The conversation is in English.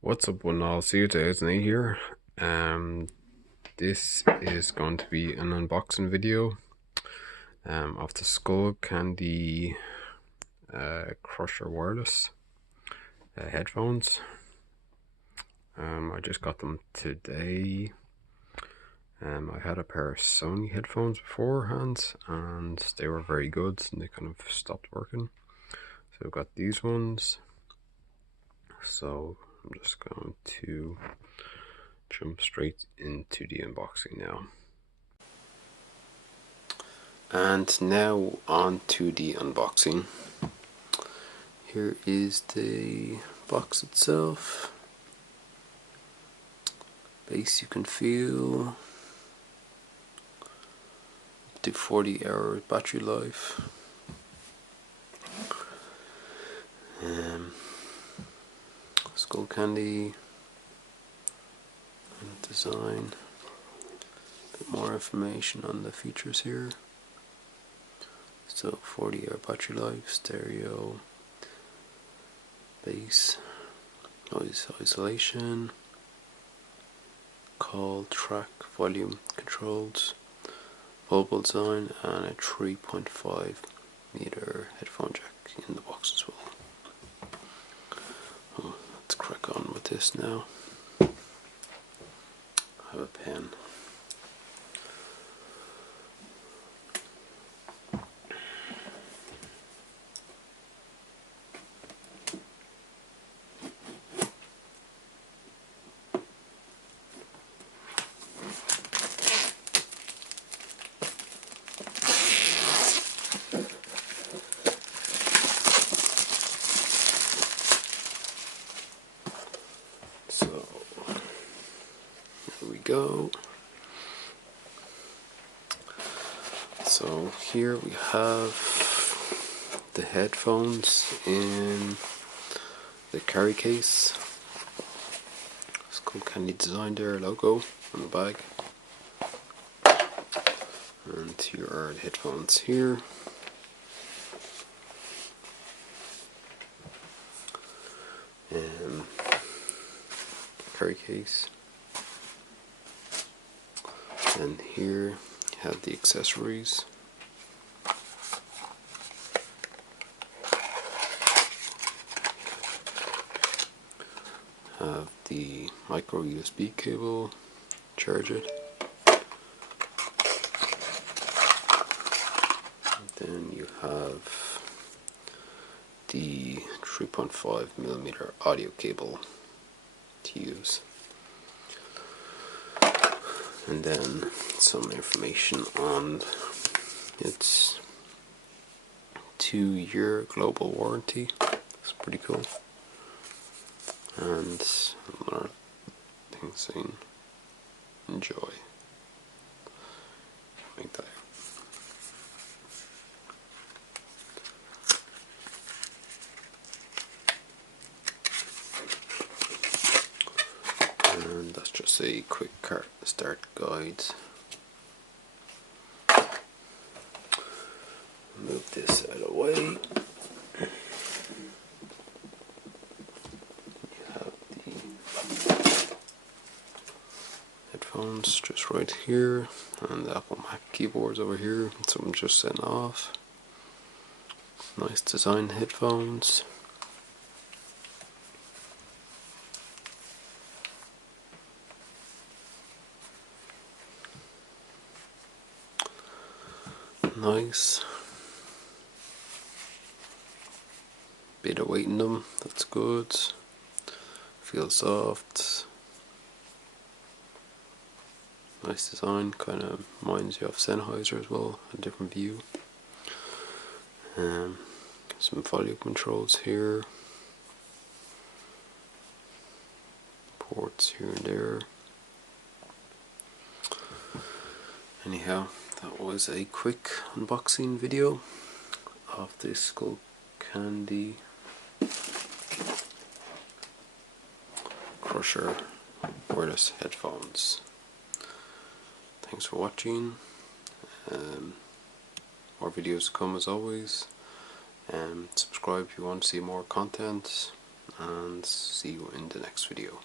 What's up, one all? See you today, it's Nate here. This is going to be an unboxing video of the Skullcandy Crusher wireless headphones. I just got them today. I had a pair of Sony headphones beforehand, and they were very good, and they kind of stopped working. So I've got these ones. So I'm just going to jump straight into the unboxing now. And now on to the unboxing. Here is the box itself. Base you can feel. Up to 40-hour battery life. Skullcandy and design. A bit more information on the features here. So 40-hour battery life, stereo, bass, noise isolation, call, track, volume controls, foldable design, and a 3.5-meter headphone jack in the box as well. Let's crack on with this now. I have a pen. So here we go. So here we have the headphones in the carry case. Skullcandy design there, logo on the bag. And here are the headphones here. Carry case. And here you have the accessories. Have the micro USB cable, charge it. And then you have the 3.5mm audio cable to use. And then some information on its 2-year global warranty. It's pretty cool. And another thing saying enjoy. Like that. And that's just a quick start guide. Move this out of the way. You have the headphones just right here, and the Apple Mac keyboards over here. So I'm just setting off. Nice design headphones. Nice. Bit of weight in them, that's good. Feel soft. Nice design, kind of reminds you of Sennheiser as well, a different view. Some volume controls here. Ports here and there. Anyhow, that was a quick unboxing video of the Skullcandy Crusher wireless headphones. Thanks for watching. More videos to come as always. Subscribe if you want to see more content. and see you in the next video.